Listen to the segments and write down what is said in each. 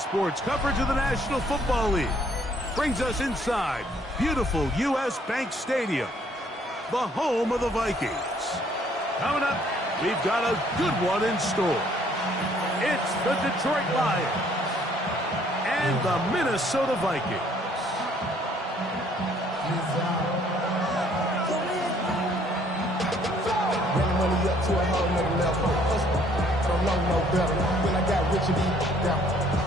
Sports coverage of the National Football League brings us inside beautiful U.S. Bank Stadium, the home of the Vikings. Coming up, we've got a good one in store. It's the Detroit Lions and the Minnesota Vikings. To a whole nother level. Don't know no better. When I got rich and deep down.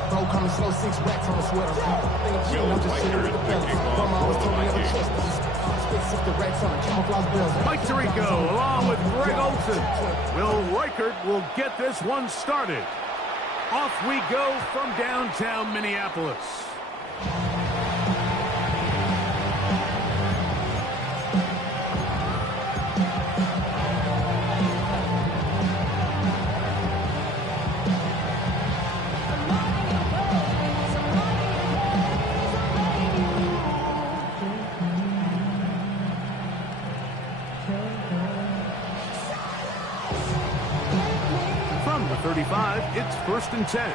Bro coming slow, 6 racks on the sweater. I'm just sitting with the fellas. Grandma always told me never trust these. Spit 60 racks on the camouflage bells. Mike Tirico along with Greg Olson. Will Reichert will get this one started. Off we go from downtown Minneapolis. From the 35, it's 1st and 10.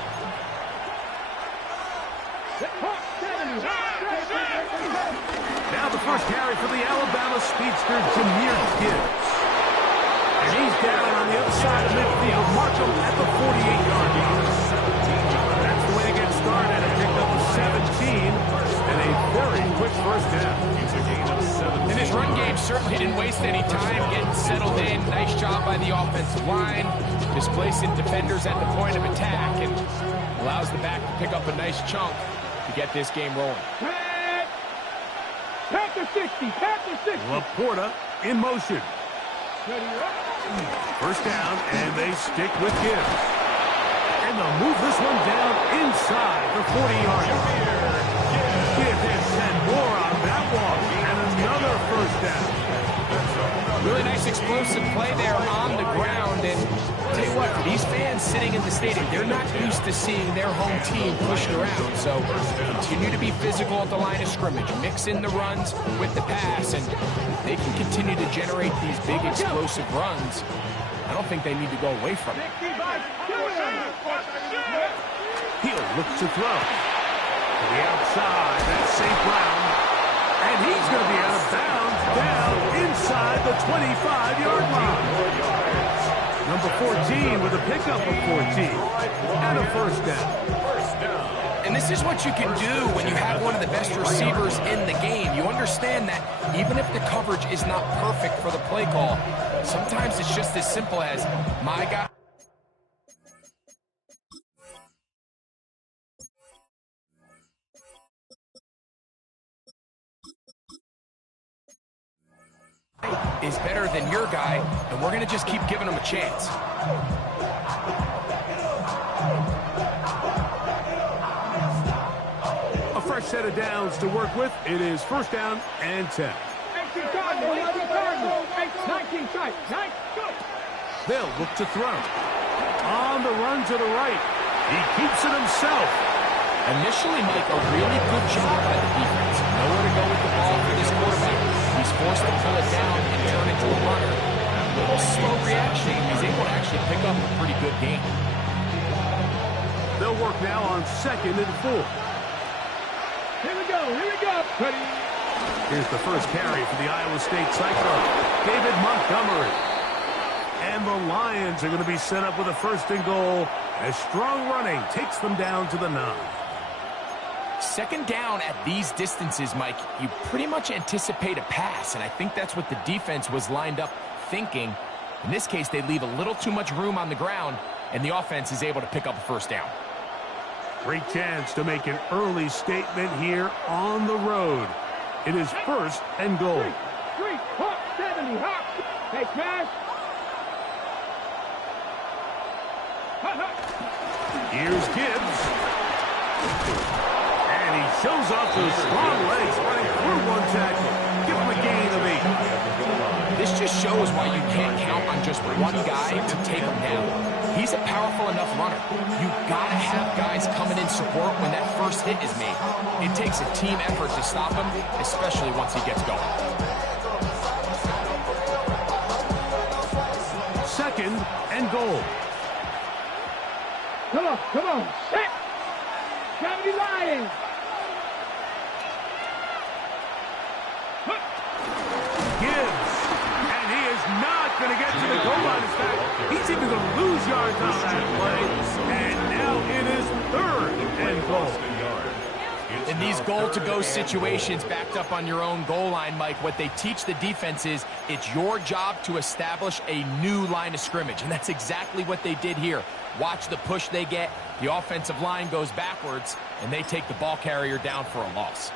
Now the first carry for the Alabama speedster, Jahmyr Gibbs. And he's down on the other side of midfield. Mark him at the 48-yard line. That's the way to get started. A pick up of 17 and a very quick first down. And his run game certainly didn't waste any time getting settled in. Nice job by the offensive line, displacing defenders at the point of attack, and allows the back to pick up a nice chunk to get this game rolling. Panther 60, Panther 60. Laporta in motion. First down, and they stick with Gibbs. And they'll move this one down inside the 40-yard line. Gibbs has 10 more on that one, and another first down. Really nice explosive play there on the ground, and I'll tell you what, for these fans sitting in the stadium, they're not used to seeing their home team pushed around, so continue to be physical at the line of scrimmage, mix in the runs with the pass, and they can continue to generate these big explosive runs. I don't think they need to go away from it. He'll look to throw. To the outside, that's St. Brown. And he's going to be out of bounds down inside the 25-yard line. Number 14 with a pickup of 14 and a first down. And this is what you can do when you have one of the best receivers in the game. You understand that even if the coverage is not perfect for the play call, sometimes it's just as simple as, my guy is better than your guy, and we're going to just keep giving him a chance. A fresh set of downs to work with. It is first down and 10. They'll look to throw. On the run to the right. He keeps it himself. Initially, Mike, a really good job by the defense. Nowhere to go with the ball for this quarterback. He's forced to pull it down and turn it to a runner. A little slow reaction. He's able to actually pick up a pretty good game. They'll work now on 2nd and 4. Here we go. Ready. Here's the first carry for the Iowa State Cyclone, David Montgomery. And the Lions are going to be set up with a 1st and goal as strong running takes them down to the 9. 2nd down at these distances, Mike, you pretty much anticipate a pass, and I think that's what the defense was lined up thinking. In this case, they leave a little too much room on the ground, and the offense is able to pick up a 1st down. Great chance to make an early statement here on the road. It is 1st and goal. 3, hop, 70, hop. Hey, smash. Here's Gibbs. And he shows off those strong legs running through one tackle. Give him a gain of 8. This just shows why you can't count on just one guy to take him down. He's a powerful enough runner. You gotta have guys coming in support when that first hit is made. It takes a team effort to stop him, especially once he gets going. 2nd and goal. Come on. Set. Hey! Gibbs. And he is not going to get to the goal line. In fact, he's even going to lose yards on that play. And now it is 3rd and goal. In these goal-to-go situations, backed up on your own goal line, Mike, what they teach the defense is it's your job to establish a new line of scrimmage, and that's exactly what they did here. Watch the push they get. The offensive line goes backwards, and they take the ball carrier down for a loss.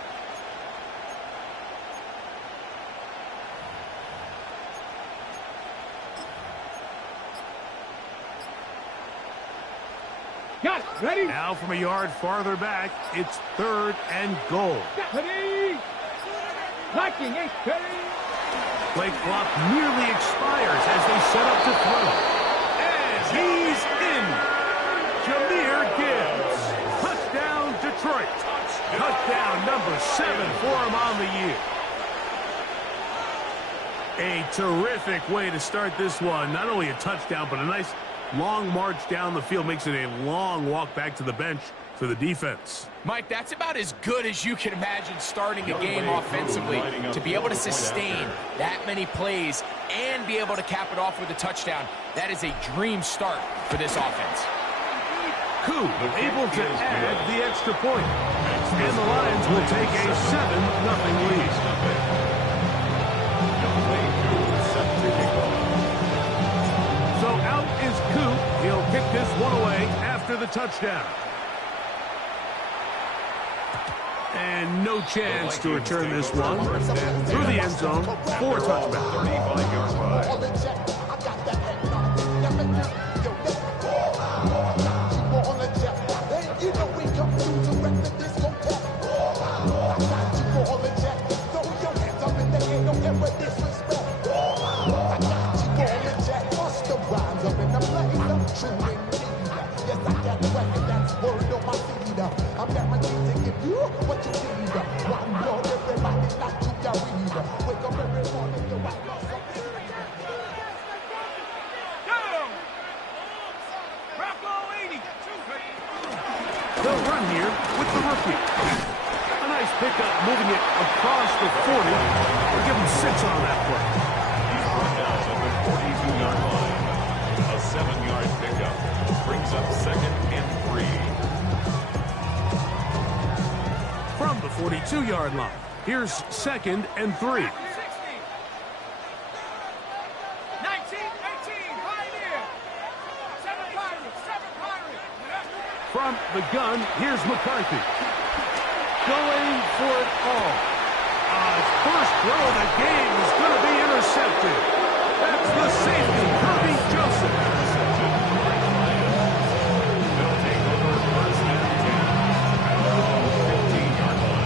Got it. Ready? Now from a yard farther back, it's 3rd and goal. Ready? Liking it. Ready? Play clock nearly expires as they set up to throw. And he's in. Jahmyr Gibbs. Touchdown, Detroit. Touchdown number 7 for him on the year. A terrific way to start this one. Not only a touchdown, but a nice long march down the field. Makes it a long walk back to the bench for the defense. Mike, that's about as good as you can imagine starting a game offensively. To be able to sustain that many plays and be able to cap it off with a touchdown, that is a dream start for this offense. Koo able to add the extra point. And the Lions will take a 7-0 lead. So out is Koo. He'll kick this one away after the touchdown. And no chance to return this one. And through the end zone for a touchback. 35-yard They'll run here with the rookie. A nice pickup, moving it across the 40. We'll give him 6 on that play. He's brought down at the 42-yard line. A 7-yard pickup brings up 2nd and 3. From the 42-yard line, here's 2nd and 3. From the gun, here's McCarthy. Going for it all. His first throw of the game is going to be intercepted. That's the safety, Kirby Joseph. They'll take over 1st and 10 at the 15-yard line.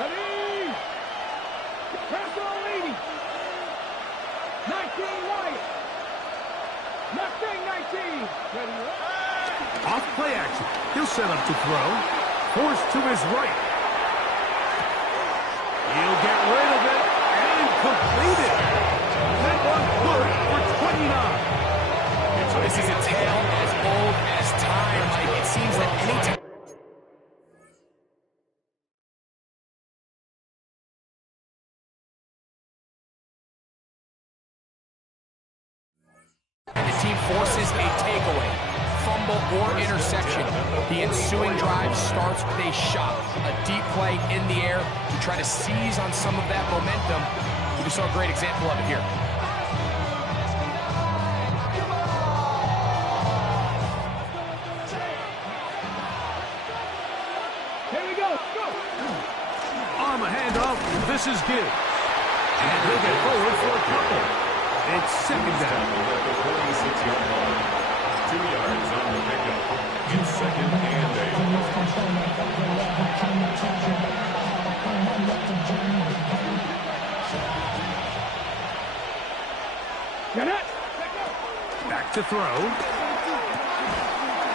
Ready? Press all 80. 19 Wyatt. Mustang 19. Ready? Off play action. He'll set up to throw. Forced to his right. He'll get rid of it and complete it. That one good for 29. So this is a tale as old as time. Like, it seems that any time the team forces a takeaway, fumble, or interception, the ensuing drive starts with a shot, a deep play in the air to try to seize on some of that momentum. We just saw a great example of it here. Here we go. Go. On the handoff, this is Gibbs. And he'll get forward for a couple. It's 2nd down. At the 46-yard line. 2 yards on the pickup. It's 2nd and 8. Get it. Back to throw.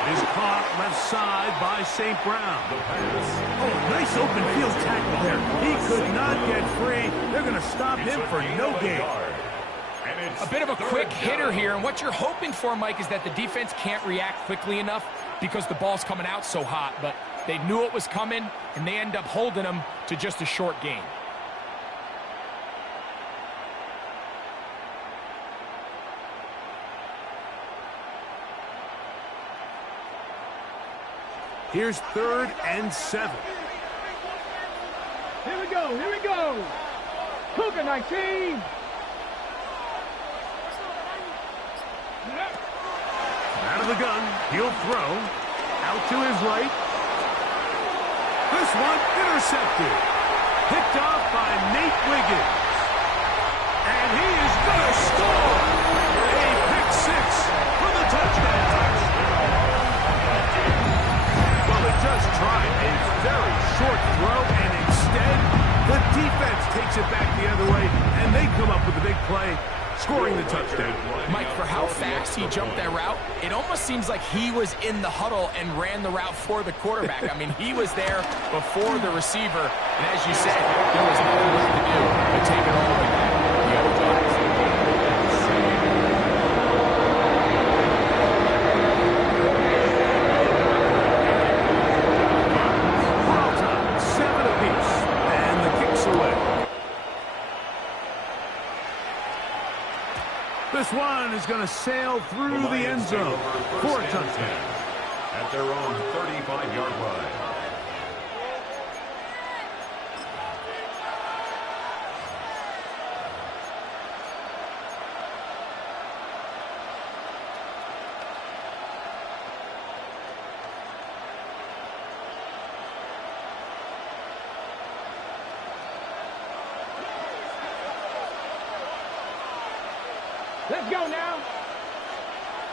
Is caught left side by St. Brown. Oh, nice open field tackle there. He could not get free. They're going to stop him for no gain. A bit of a quick hitter here, and what you're hoping for, Mike, is that the defense can't react quickly enough because the ball's coming out so hot, but they knew it was coming, and they end up holding them to just a short gain. Here's 3rd and 7. Here we go, here we go. Cougar 19. Out of the gun, he'll throw. Out to his right. This one intercepted. Picked off by Nate Wiggins. And he is going to score. A pick 6 for the touchdown. Well, they just tried a very short throw, and instead, the defense takes it back the other way, and they come up with a big play, scoring the touchdown. Mike, for how fast he jumped that route, it almost seems like he was in the huddle and ran the route for the quarterback. I mean, he was there before the receiver, and as you said, there was nothing left to do but take it all the way back the other way. Ball time, 7 apiece, and the kick's away. This one is going to sail through the end zone for a touchdown. At their own 35-yard line. Let's go now.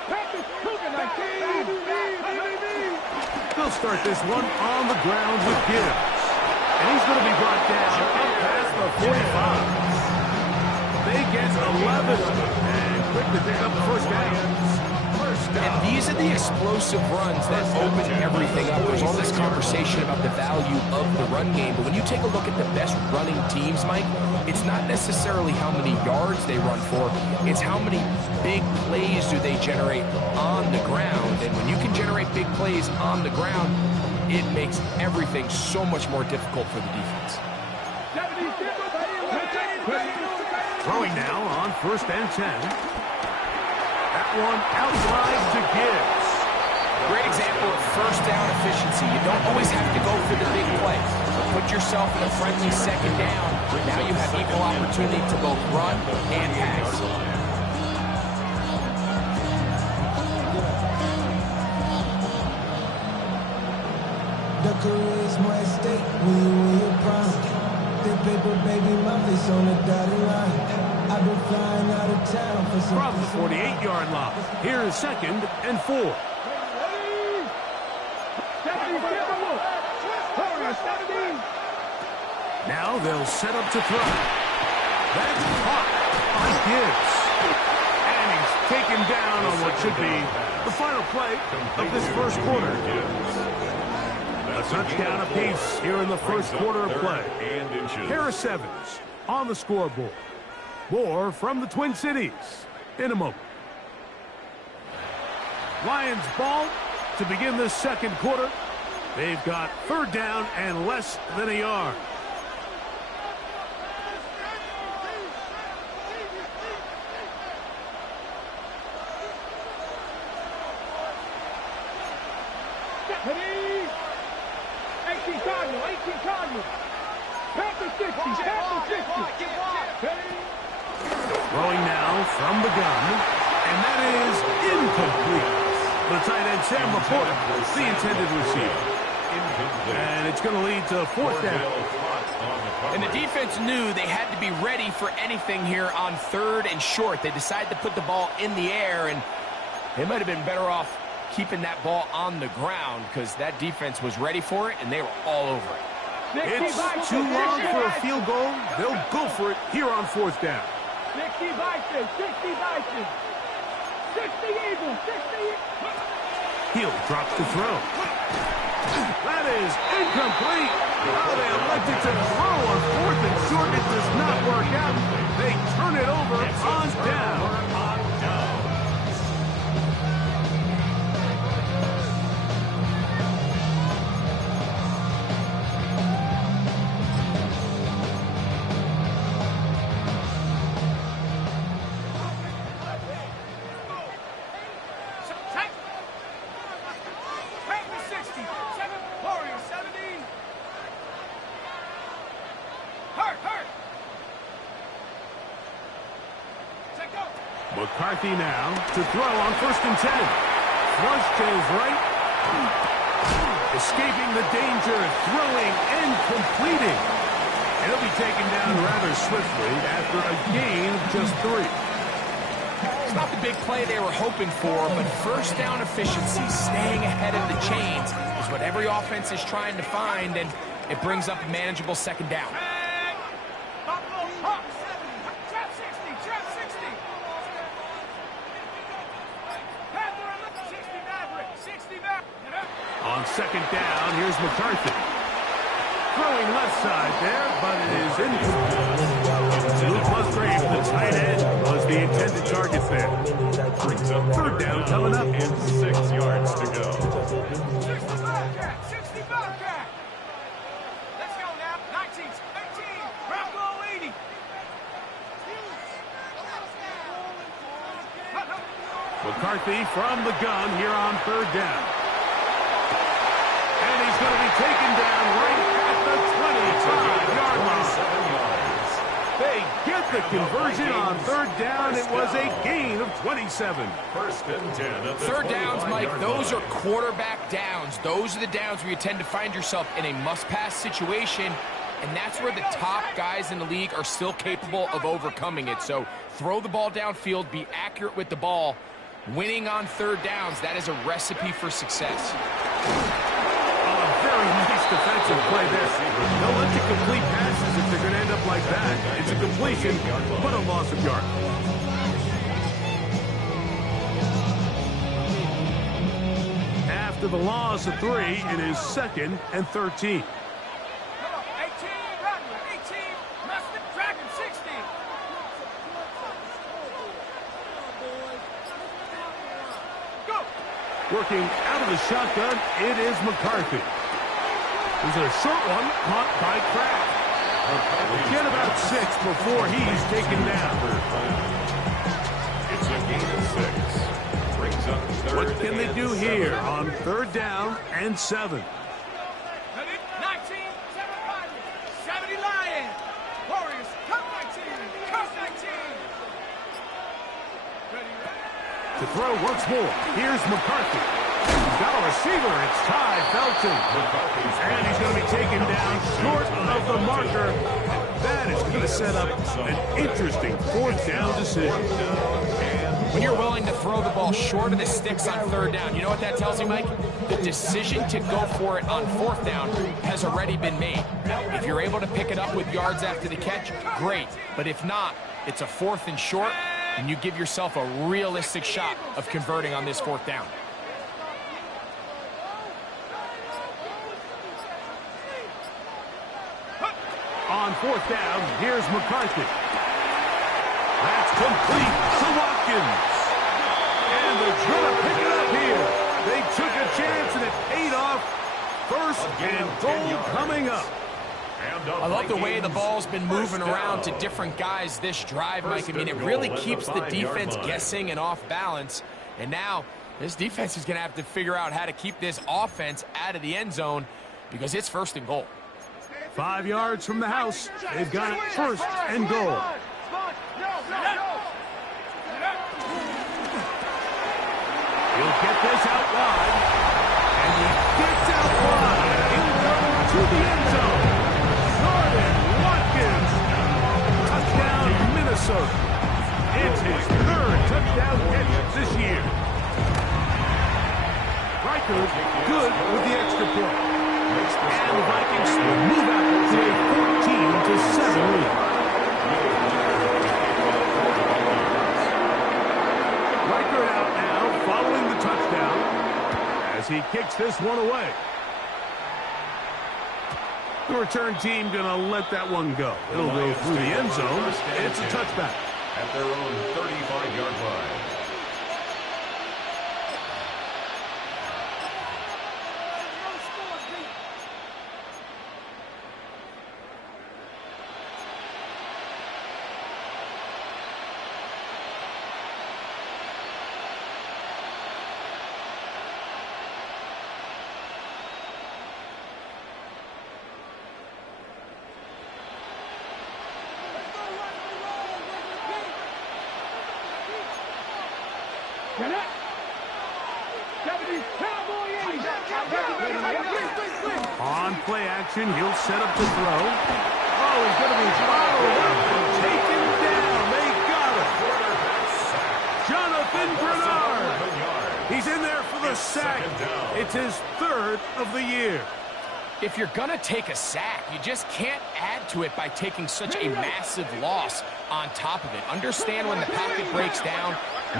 Practice Cougar 19. They'll start this one on the ground with Gibbs. And he's going to be brought down up past the 45. They get 11 and quick to pick up the first down. And these are the explosive runs that open everything up. There's all this conversation about the value of the run game, but when you take a look at the best running teams, Mike, it's not necessarily how many yards they run for, it's how many big plays do they generate on the ground. And when you can generate big plays on the ground, it makes everything so much more difficult for the defense. Throwing now on 1st and 10. That one out wide to Gibbs. Great example of first down efficiency. You don't always have to go for the big play. But put yourself in a friendly second down. Now you have equal opportunity to both run and pass. The career is my estate, we are proud. The paper, baby, my face on the dotted line. I've been flying out of town for some From the 48-yard line, here is 2nd and 4. Now they'll set up to throw. That's caught by Gibbs. And he's taken down on what should be the final play of this first quarter. A touchdown apiece here in the first quarter of play. Harris Evans on the scoreboard. More from the Twin Cities in a moment. Lions ball to begin this second quarter. They've got 3rd down and less than a yard. Throwing now from the gun, and that is incomplete. The tight end, Sam Laporta, the intended receiver. And it's going to lead to 4th down. And the defense knew they had to be ready for anything here on 3rd and short. They decided to put the ball in the air, and they might have been better off keeping that ball on the ground because that defense was ready for it, and they were all over it. It's too long for a field goal. They'll go for it here on 4th down. 60 Vikings, 60 Vikings, 60 Eagles, 60. Hill drops to throw. That is incomplete. Oh, they elected to throw on 4th McCarthy now to throw on 1st and 10. Flush to his right. Escaping the danger, throwing and completing. He'll be taken down rather swiftly after a gain of just 3. It's not the big play they were hoping for, but first down efficiency, staying ahead of the chains, is what every offense is trying to find, and it brings up a manageable 2nd down. On 2nd down, here's McCarthy. Throwing left side there, but it is incomplete. Luke Musgrave, the tight end, was the intended target there. 3rd down coming up. And 6 yards to go. 65 back. Let's go now. 19, 18, Bronco 80. McCarthy from the gun here on 3rd down. And he's going to be taken down right at the 25-yard line. They get the conversion on 3rd down. It was a gain of 27. 1st and 10. 3rd downs, Mike, those are quarterback downs. Those are the downs where you tend to find yourself in a must-pass situation, and that's where the top guys in the league are still capable of overcoming it. So throw the ball downfield, be accurate with the ball. Winning on 3rd downs, that is a recipe for success. Very nice defensive play there. They'll let you complete passes if they're going to end up like that. It's a completion, but a loss of yards. After the loss of 3, it is 2nd and 13. 18, Rattler, 18, Mustard, Dragon, 60. Go. Working out of the shotgun, it is McCarthy. There's a short one caught by Kraft. Get about 6 before he's taken down. It's a gain of 6. Brings up 3rd. What can they do here on 3rd down and 7? 19, 7 Pirates, 70 Lions. Warriors, cut 19, cut 19. Ready, ready. To throw once more, here's McCarthy. He's got a receiver, it's Ty Felton. And he's going to be taken down short of the marker. That is going to set up an interesting 4th down decision. When you're willing to throw the ball short of the sticks on 3rd down, you know what that tells you, Mike? The decision to go for it on 4th down has already been made. If you're able to pick it up with yards after the catch, great. But if not, it's a 4th and short, and you give yourself a realistic shot of converting on this 4th down. On 4th down, here's McCarthy. That's complete to Watkins. And they're going to pick it up here. They took a chance and it paid off. 1st and goal coming up. I love the way the ball's been moving around to different guys this drive, Mike. I mean, it really keeps the defense guessing and off balance. And now this defense is going to have to figure out how to keep this offense out of the end zone because it's 1st and goal. 5 yards from the house. They've got it 1st and goal. He'll get this out wide. And he gets out wide. He'll go to the end zone. Jordan Watkins. Touchdown, Minnesota. It's his 3rd touchdown catch this year. Riker good with the extra point. And the Vikings will move out to a 14-7 lead. Riker out now, following the touchdown, as he kicks this one away. The return team going to let that one go. It'll go through the end zone. It's a touchback. At their own 35-yard line. On play action, he'll set up to throw. Oh, he's going to be followed up and taken down. They got him. Jonathan Bernard. He's in there for the sack. It's his third of the year. If you're going to take a sack, you just can't add to it by taking such a massive loss on top of it. Understand when the pocket breaks down,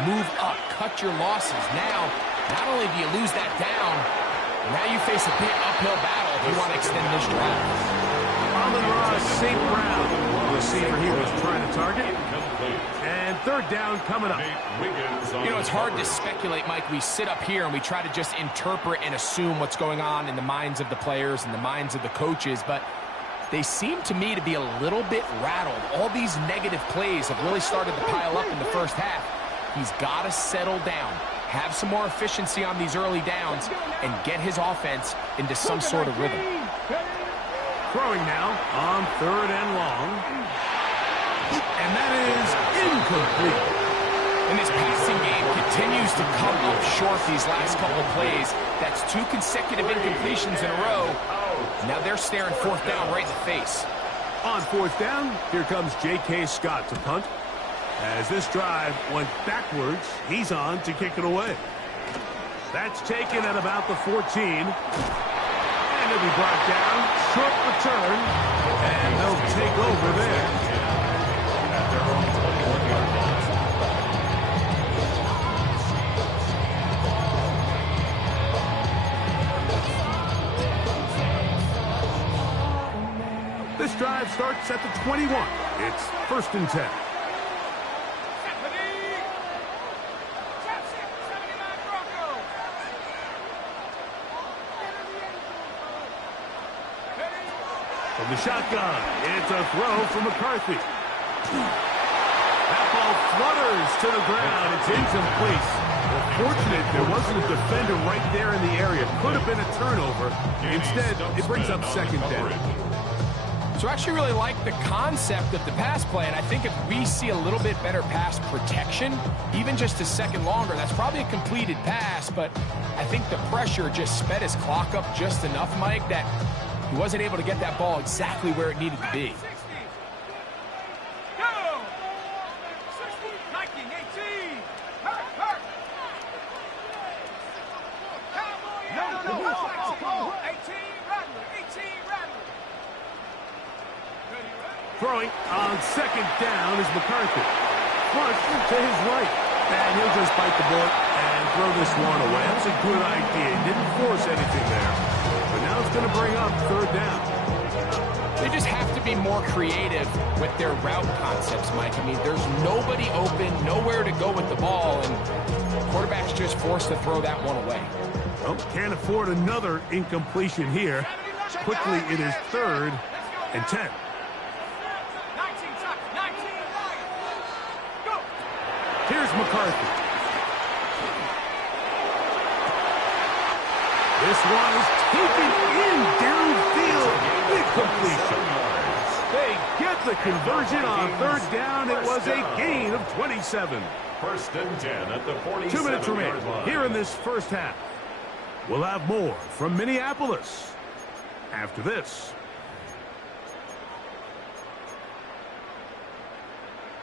move up, cut your losses. Now, not only do you lose that down, now you face a big uphill battle if you want to extend this drive. Amon-Ra St. Brown, the receiver he was trying to target. And third down coming up. You know, it's hard to speculate, Mike. We sit up here and we try to just interpret and assume what's going on in the minds of the players and the minds of the coaches, but they seem to me to be a little bit rattled. All these negative plays have really started to pile up in the first half. He's got to settle down, have some more efficiency on these early downs, and get his offense into some sort of rhythm. Throwing now on third and long. And that is incomplete. And this passing game continues to come up short these last couple plays. That's 2 consecutive incompletions in a row. Now they're staring fourth down right in the face. On fourth down, here comes J.K. Scott to punt. As this drive went backwards, he's on to kick it away. That's taken at about the 14. And it'll be brought down. Short return. And they'll take over there. At their own 21-yard line. This drive starts at the 21. It's first and 10. From the shotgun, it's a throw from McCarthy. That ball flutters to the ground. It's incomplete. Well, fortunate there wasn't a defender right there in the area. Could have been a turnover. Instead, it brings up second down. So I actually really like the concept of the pass play, and I think if we see a little bit better pass protection, even just a second longer, that's probably a completed pass, but I think the pressure just sped his clock up just enough, Mike, that he wasn't able to get that ball exactly where it needed to be. Throwing on second down is McCarthy. Flush to his right. And he'll just bite the bullet and throw this one away. That's a good idea. He didn't force anything there. But now it's going to bring up third down. They just have to be more creative with their route concepts, Mike. I mean, there's nobody open, nowhere to go with the ball, and the quarterback's just forced to throw that one away. Well, can't afford another incompletion here. Quickly, it is third and 10. Here's McCarthy. This one is taken in downfield. Big completion. They get the conversion on third down. It was a gain of 27. First and 10 at the 47-yard line. 2 minutes remaining here in this first half. We'll have more from Minneapolis after this.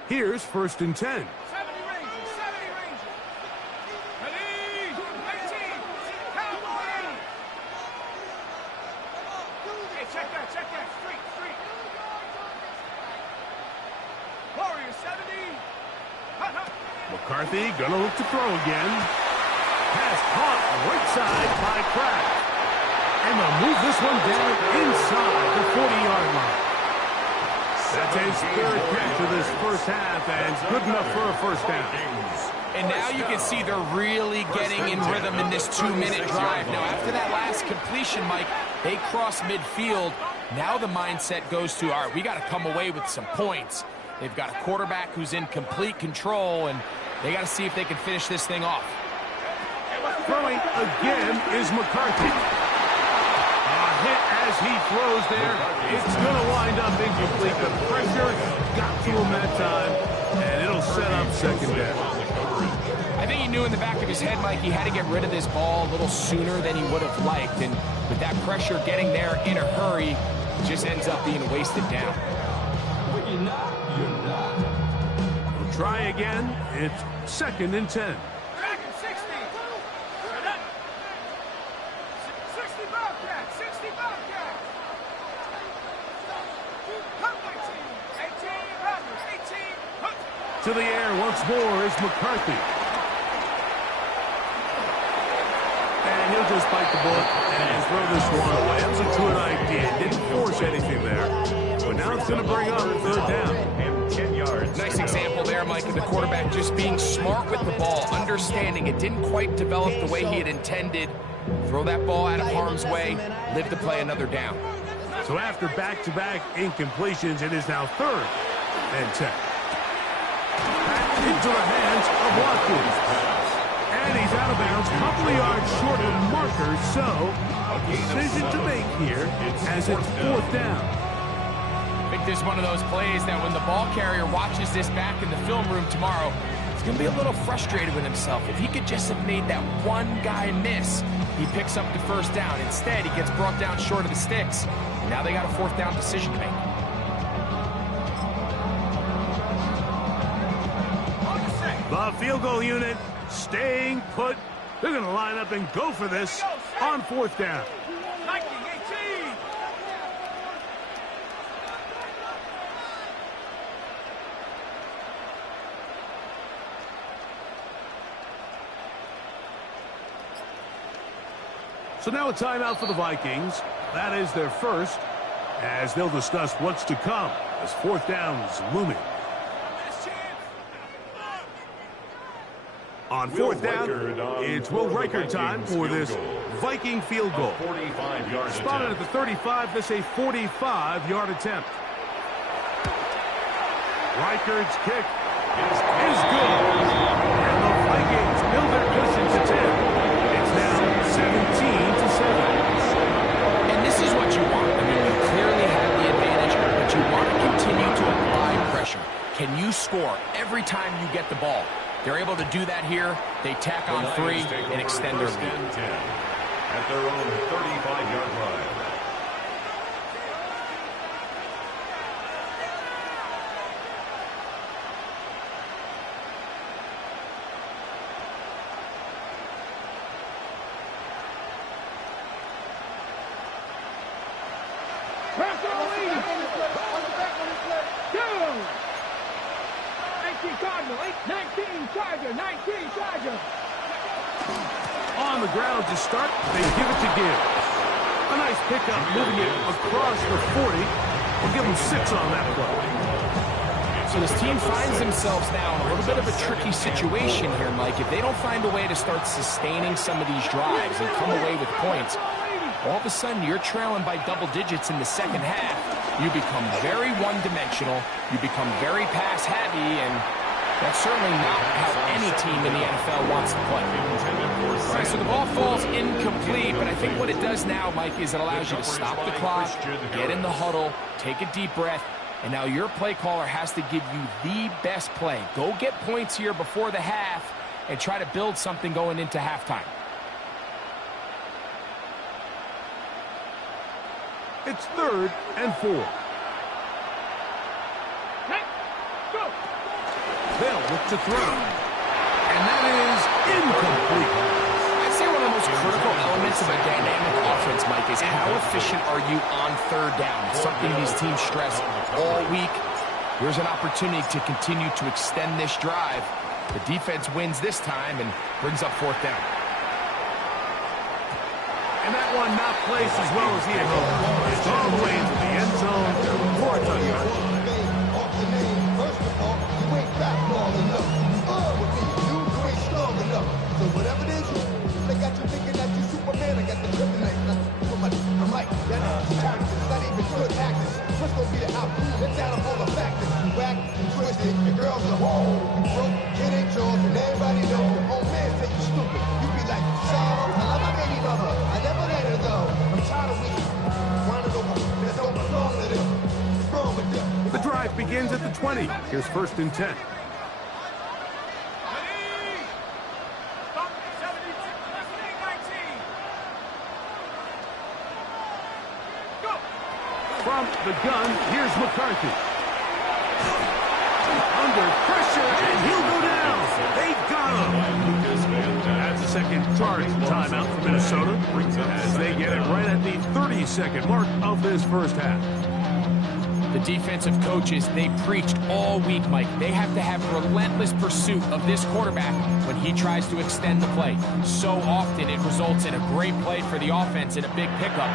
Here's first and 10. McCarthy gonna look to throw again. Pass caught right side by Kraft. And they'll move this one down inside the 40-yard line. That's his third catch of this first half, and good enough for a first down. And now you can see they're really getting in rhythm in this 2-minute drive. Now, after that last completion, Mike, they cross midfield. Now the mindset goes to, all right, we got to come away with some points. They've got a quarterback who's in complete control, and they got to see if they can finish this thing off. Throwing again is McCarthy. A hit as he throws there. It's going to wind up incomplete. The pressure got to him that time, and it'll set up second down. I think he knew in the back of his head, Mike, he had to get rid of this ball a little sooner than he would have liked. And with that pressure getting there in a hurry, it just ends up being wasted down. We'll try again. It's 2nd and 10. 60 Bobcat. 18. To the air once more is McCarthy. And he'll just bite the bullet and throw this one away. That was a good idea. Didn't force anything there. But now it's going to bring up 3rd down. And 10 yards. Nice example there, Mike, of the quarterback just being smart with the ball, understanding it didn't quite develop the way he had intended. Throw that ball out of harm's way, live to play another down. So after back-to-back incompletions, it is now 3rd and 10. Back into the hands of Watkins. And he's out of bounds, a couple of yards short of the marker, so a decision to make here as it's 4th down. I think this is one of those plays that when the ball carrier watches this back in the film room tomorrow, he's going to be a little frustrated with himself. If he could just have made that one guy miss, he picks up the 1st down. Instead, he gets brought down short of the sticks. And now they got a 4th down decision to make. The field goal unit staying put. They're going to line up and go for this on 4th down. 19-18. So now a timeout for the Vikings. That is their first, as they'll discuss what's to come as 4th down is looming. On 4th down, it's Will Riker time for this Viking field goal. 45-yard Spotted at the 35, this a 45-yard attempt. Riker's kick is good. And the Vikings build their cushion to 10. It's now 17-7. And this is what you want. I mean, you clearly have the advantage, but you want to continue to apply pressure. Can you score every time you get the ball? They're able to do that here. They tack on 3 and extend their lead. At their own 35-yard line. On the ground to start, they give it to Gibbs. A nice pickup, moving it across the 40. We'll give them 6 on that play. So this team finds themselves now in a little bit of a tricky situation here, Mike. If they don't find a way to start sustaining some of these drives and come away with points, all of a sudden you're trailing by double digits in the 2nd half. You become very one-dimensional. You become very pass-heavy, and that's certainly not how any team in the NFL wants to play. All right, so the ball falls incomplete, but I think what it does now, Mike, is it allows you to stop the clock, get in the huddle, take a deep breath, and now your play caller has to give you the best play. Go get points here before the half and try to build something going into halftime. It's 3rd and 4. They'll look to throw. And that is incomplete. I'd say one of the most critical elements of a dynamic offense, Mike, is how efficient are you on 3rd down? It's something these teams stress all week. Here's an opportunity to continue to extend this drive. The defense wins this time and brings up 4th down. And that one not placed as well as he had hoped. It's all the way into the end zone for a touchdown. So whatever it is, they got you thinking that you Superman. I got the kryptonite. I'm like, that's characters, not even good actors. What's gonna be the outcome? Let's add up all the factors. You whack, you twisted, your girl's a hoe. You broke, it ain't yours, and everybody knows. Your own man say you stupid. You be like, sorrow, I love my baby mother. I never let her go. I'm tired of weak. Running over, that don't belong to them. What's wrong with them? The drive begins at the 20. Here's 1st and 10. From the gun, here's McCarthy. Under pressure, and he'll go down. They've got him. That's a second charge timeout for Minnesota as they get it right at the 30-second mark of this first half. The defensive coaches, they preached all week, Mike. They have to have relentless pursuit of this quarterback when he tries to extend the play. So often it results in a great play for the offense and a big pickup.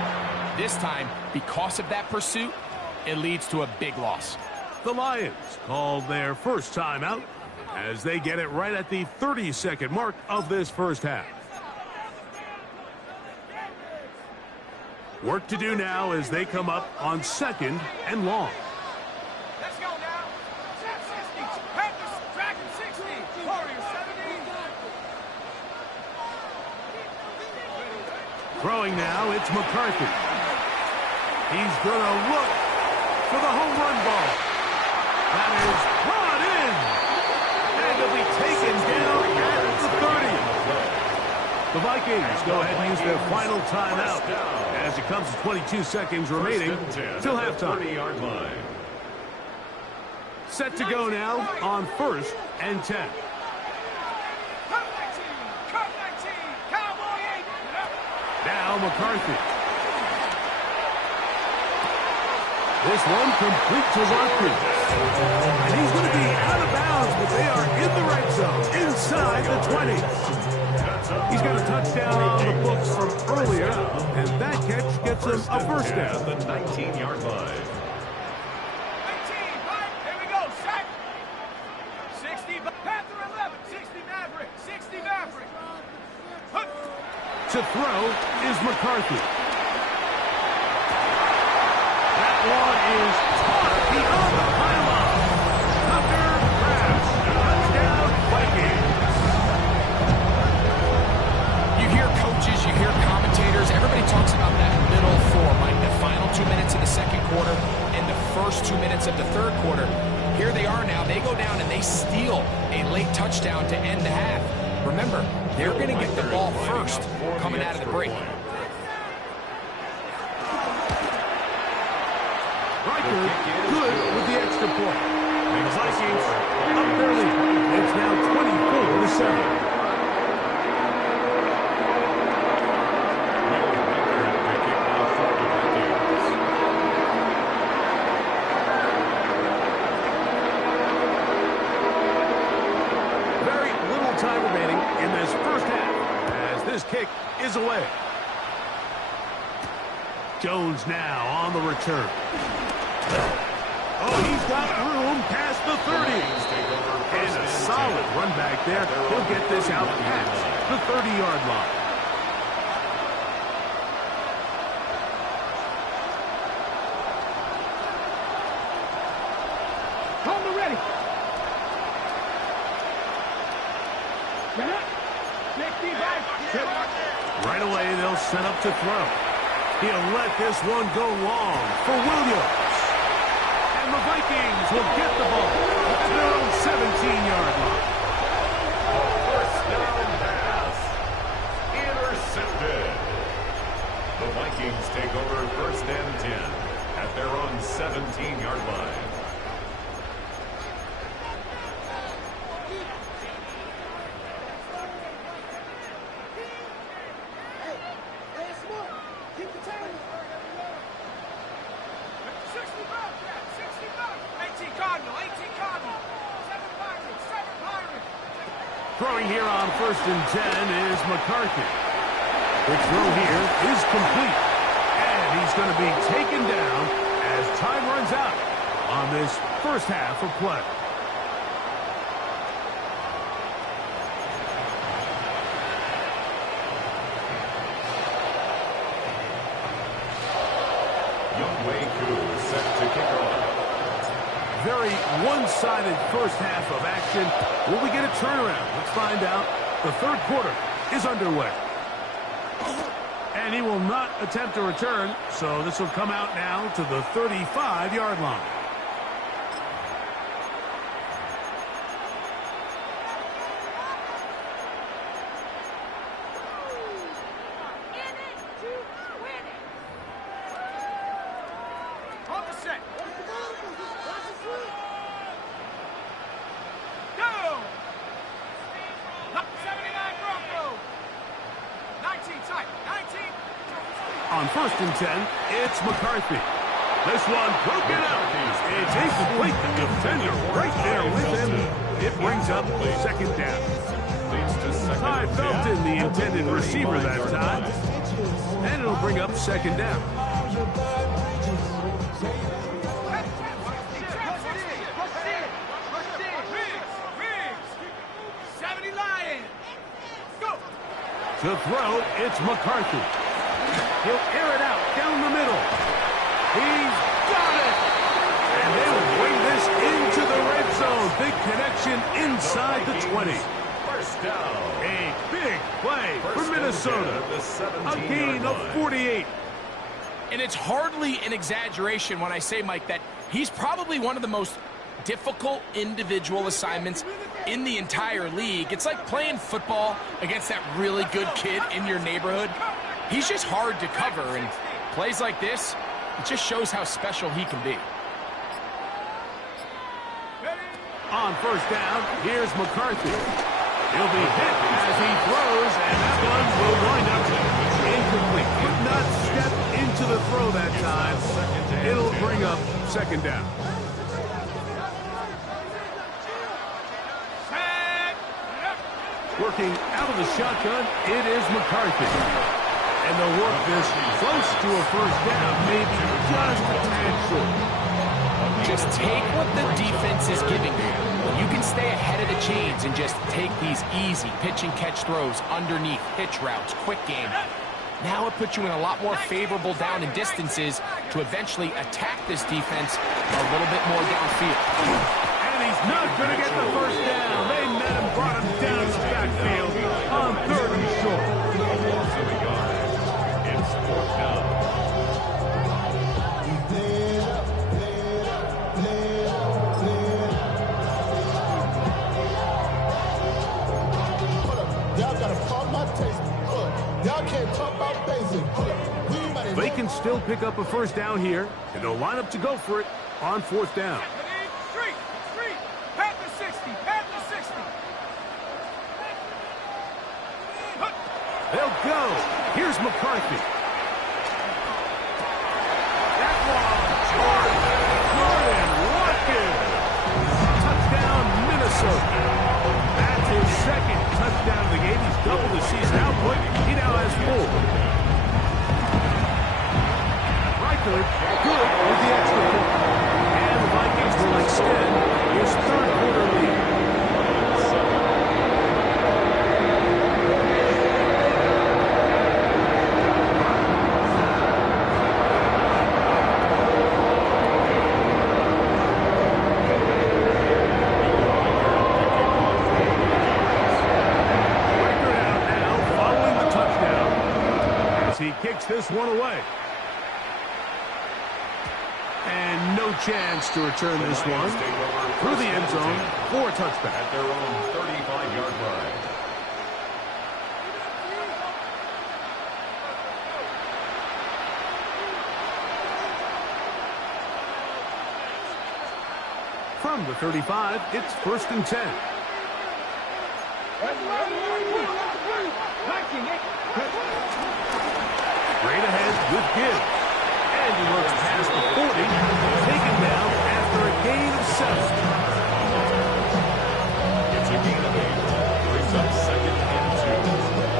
This time, because of that pursuit, it leads to a big loss. The Lions call their first timeout as they get it right at the 30-second mark of this first half. Work to do now as they come up on 2nd and long. Let's go now. 60. Panthers, Dragon 60. Warriors 70. Throwing now, it's McCarthy. He's going to look for the home run ball. That is brought in. And it'll be taken down at the 30. The Vikings go ahead and use their final timeout as it comes to 22 seconds remaining till halftime. Set to go now on 1st and 10. Now McCarthy. This one complete to Rodgers. And he's going to be out of bounds, but they are in the right zone, inside the 20. He's got a touchdown on the books from earlier, and that catch gets him a first down. The 19-yard line. 18, right? Here we go, sack. 60, Panther 11, 60 Maverick, 60 Maverick. To throw is McCarthy. That one is caught beyond the pylon. Tucker grabs. Touchdown, Vikings. You hear coaches, you hear commentators, everybody talks about that middle four, Mike, the final 2 minutes of the second quarter and the first 2 minutes of the third quarter. Here they are now. They go down and they steal a late touchdown to end the half. Remember, they're going to get the ball first coming out of the break. Riker good with the extra point. And the Vikings up their lead. It's now 24-7. Kick is away. Jones now on the return. Oh, he's got room past the 30. And a solid run back there. He'll get this out past the 30-yard line. Hold it ready. Right away, they'll set up to throw. He'll let this one go long for Williams. And the Vikings will get the ball at their own 17-yard line. First down pass. Intercepted. The Vikings take over 1st and 10 at their own 17-yard line. Throwing here on 1st and 10 is McCarthy. The throw here is complete. And he's going to be taken down as time runs out on this first half of play. Set to kick off. Very one-sided first half of action. Will we get a turnaround? Let's find out. The third quarter is underway. And he will not attempt a return, so this will come out now to the 35-yard line. first and 10. It's McCarthy. This one broken up. It's incomplete. The defender right there with him. It brings up second down. Ty Felton, the intended receiver that time. And it'll bring up second down. To throw, it's McCarthy. He'll air it out down the middle. He's got it! And they will bring this into the red zone. Big connection inside the 20. First down. A big play for Minnesota. A gain of 48. And it's hardly an exaggeration when I say, Mike, that he's probably one of the most difficult individual assignments in the entire league. It's like playing football against that really good kid in your neighborhood. He's just hard to cover, and plays like this, it just shows how special he can be. On first down, here's McCarthy. He'll be hit as he throws, and that one will wind up incomplete. Could not step into the throw that time. It'll bring up second down. Working out of the shotgun, it is McCarthy. And they'll work this close to a first down, maybe just a tad short. Just take what the defense is giving you. When you can stay ahead of the chains and just take these easy pitch and catch throws underneath, hitch routes, quick game, now it puts you in a lot more favorable down and distances to eventually attack this defense a little bit more downfield. And he's not going to get the first down. They met him, brought him down to the backfield on third and short. It's fourth down. Y'all gotta call my taste. Y'all can't talk about basic. They can still pick up a first down here, and they'll line up to go for it on fourth down. They'll go. Here's McCarthy. That one, Jordan Watkins. Touchdown, Minnesota. That's his second touchdown of the game. He's doubled the season output. He now has 4. Reichard, good with the extra point. And the Vikings will extend his third quarter lead. He kicks this one away. And no chance to return this one through the end zone for a touchback. At their own 35-yard line. From the 35, it's first and 10. Straight ahead with Gibbs. And he looks past the 40, taken down after a gain of 7. It's a gain of 8. Brings up second and 2.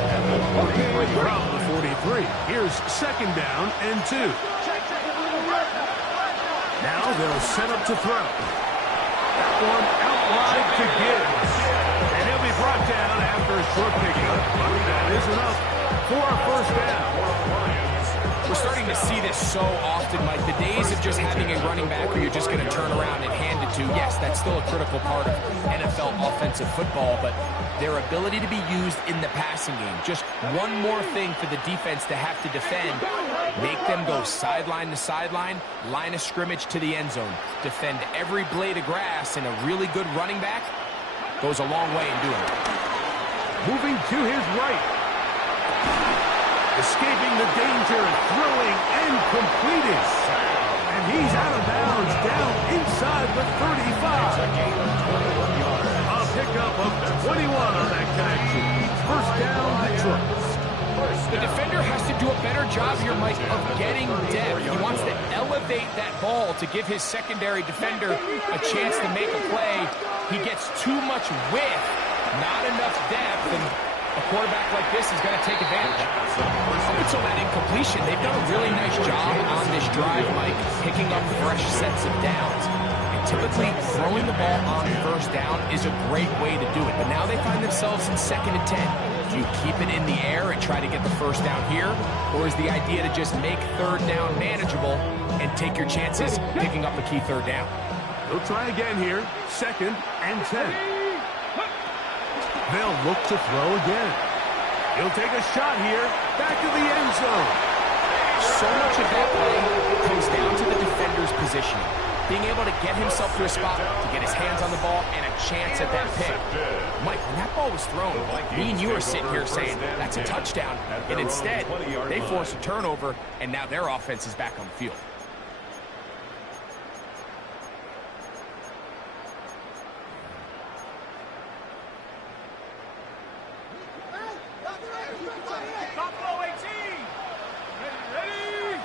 At the 43. From the 43, here's second down and 2. Now they'll set up to throw. That one out wide to Gibbs. And he'll be brought down after a short pickup. That is enough for a first down. We're starting to see this so often, Mike. The days of just having a running back where you're just going to turn around and hand it to, yes, that's still a critical part of NFL offensive football, but their ability to be used in the passing game, just one more thing for the defense to have to defend, make them go sideline to sideline, line of scrimmage to the end zone, defend every blade of grass, and a really good running back goes a long way in doing it. Moving to his right. Escaping the danger, throwing and completing. And he's out of bounds, down inside the 35. A pickup of 21 on that connection. First down, Detroit. The defender has to do a better job here, Mike, of getting depth. He wants to elevate that ball to give his secondary defender a chance to make a play. He gets too much width, not enough depth, and a quarterback like this is going to take advantage. Up until that incompletion, they've done a really nice job on this drive, Mike, picking up fresh sets of downs. And typically, throwing the ball on first down is a great way to do it. But now they find themselves in 2nd and 10. Do you keep it in the air and try to get the first down here? Or is the idea to just make 3rd down manageable and take your chances picking up a key 3rd down? They'll try again here. 2nd and 10. They'll look to throw again. He'll take a shot here. Back to the end zone. So much of that play comes down to the defender's positioning. Being able to get himself to a spot, to get his hands on the ball, and a chance at that pick. Mike, when that ball was thrown, me and you are sitting here saying, that's a touchdown. And instead, they force a turnover, and now their offense is back on the field. Buffalo 18. Ready?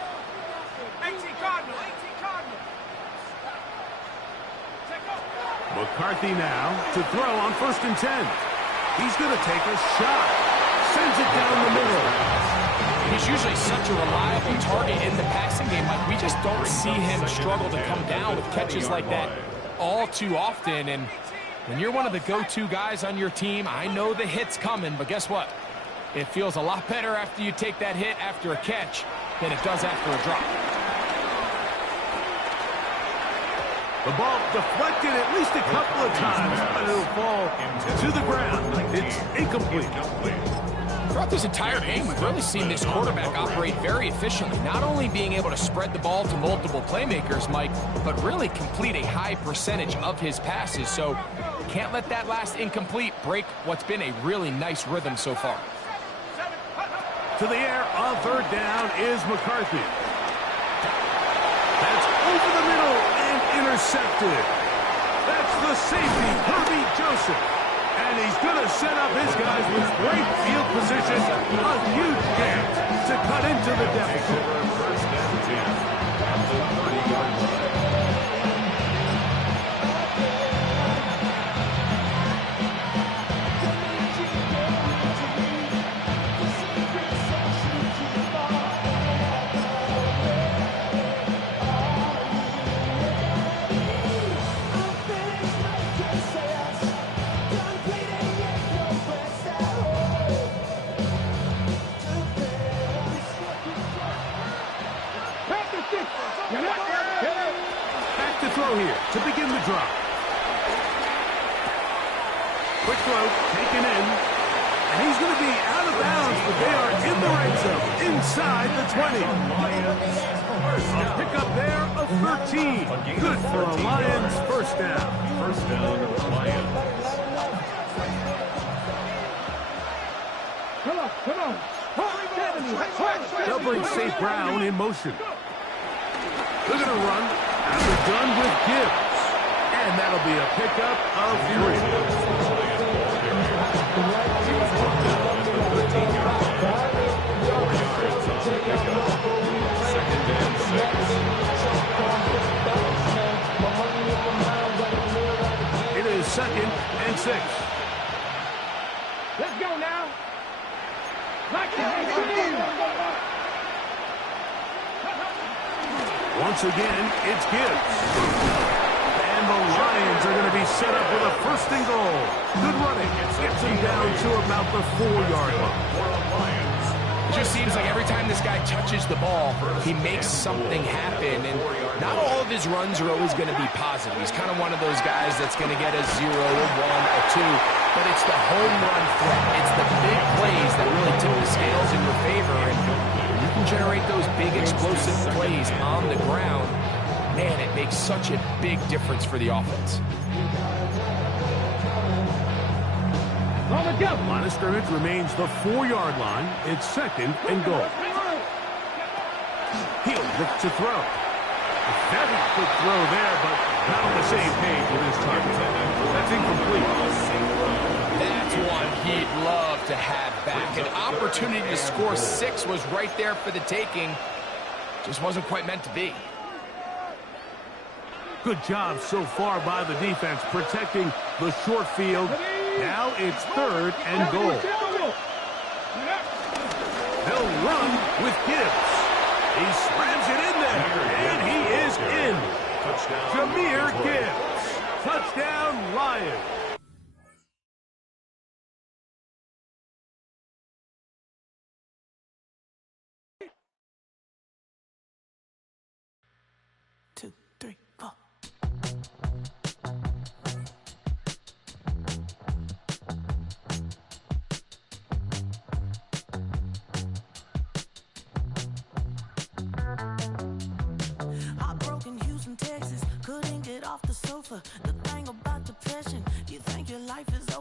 18 Cardinal. 18 Cardinal. McCarthy now to throw on 1st and 10. He's going to take a shot. Sends it down the middle. He's usually such a reliable target in the passing game. Like, we just don't see him struggle to come down with catches like that all too often. And when you're one of the go-to guys on your team, I know the hit's coming, but guess what? It feels a lot better after you take that hit after a catch than it does after a drop. The ball deflected at least a couple of times, but it'll fall to the ground. It's incomplete. Throughout this entire game, we've really seen this quarterback operate very efficiently, not only being able to spread the ball to multiple playmakers, Mike, but really complete a high percentage of his passes. So can't let that last incomplete break what's been a really nice rhythm so far. To the air on 3rd down is McCarthy. That's over the middle and intercepted. That's the safety, Kirby Joseph. And he's going to set up his guys with great field position. A huge chance to cut into the deficit. 1st and 10 at the 30-yard line. Back to throw here to begin the drive. Quick throw, taken in. And he's going to be out of bounds, but they are in the red zone, inside the 20. A pickup there of 13. Good for a Lions 1st down. 1st down, Lions. Come on. They'll bring St. Brown in motion. They're going to run out of gun with Gibbs. And that'll be a pickup of 3. It is 2nd and 6. Let's go now. Once again, it's Gibbs. And the Lions are going to be set up with a 1st and goal. Good running. Gets him down to about the 4-yard line. It just seems like every time this guy touches the ball, he makes something happen. And not all of his runs are always going to be positive. He's kind of one of those guys that's going to get a 0, a 1, a 2. But it's the home run threat. It's the big plays that really tip the scales in your favor. And you can generate those big explosive plays on the ground. Man, it makes such a big difference for the offense. Line of scrimmage remains the 4-yard line. It's 2nd and goal. He'll look to throw. Very quick throw there, but not on the same page with his target. That's incomplete. That's one he'd love to have back. An opportunity to score 6 was right there for the taking. Just wasn't quite meant to be. Good job so far by the defense protecting the short field. Now it's 3rd and goal. They'll run with Gibbs. He slams it in there, and he is in. Jahmyr Gibbs. Touchdown, Lions. Texas, couldn't get off the sofa.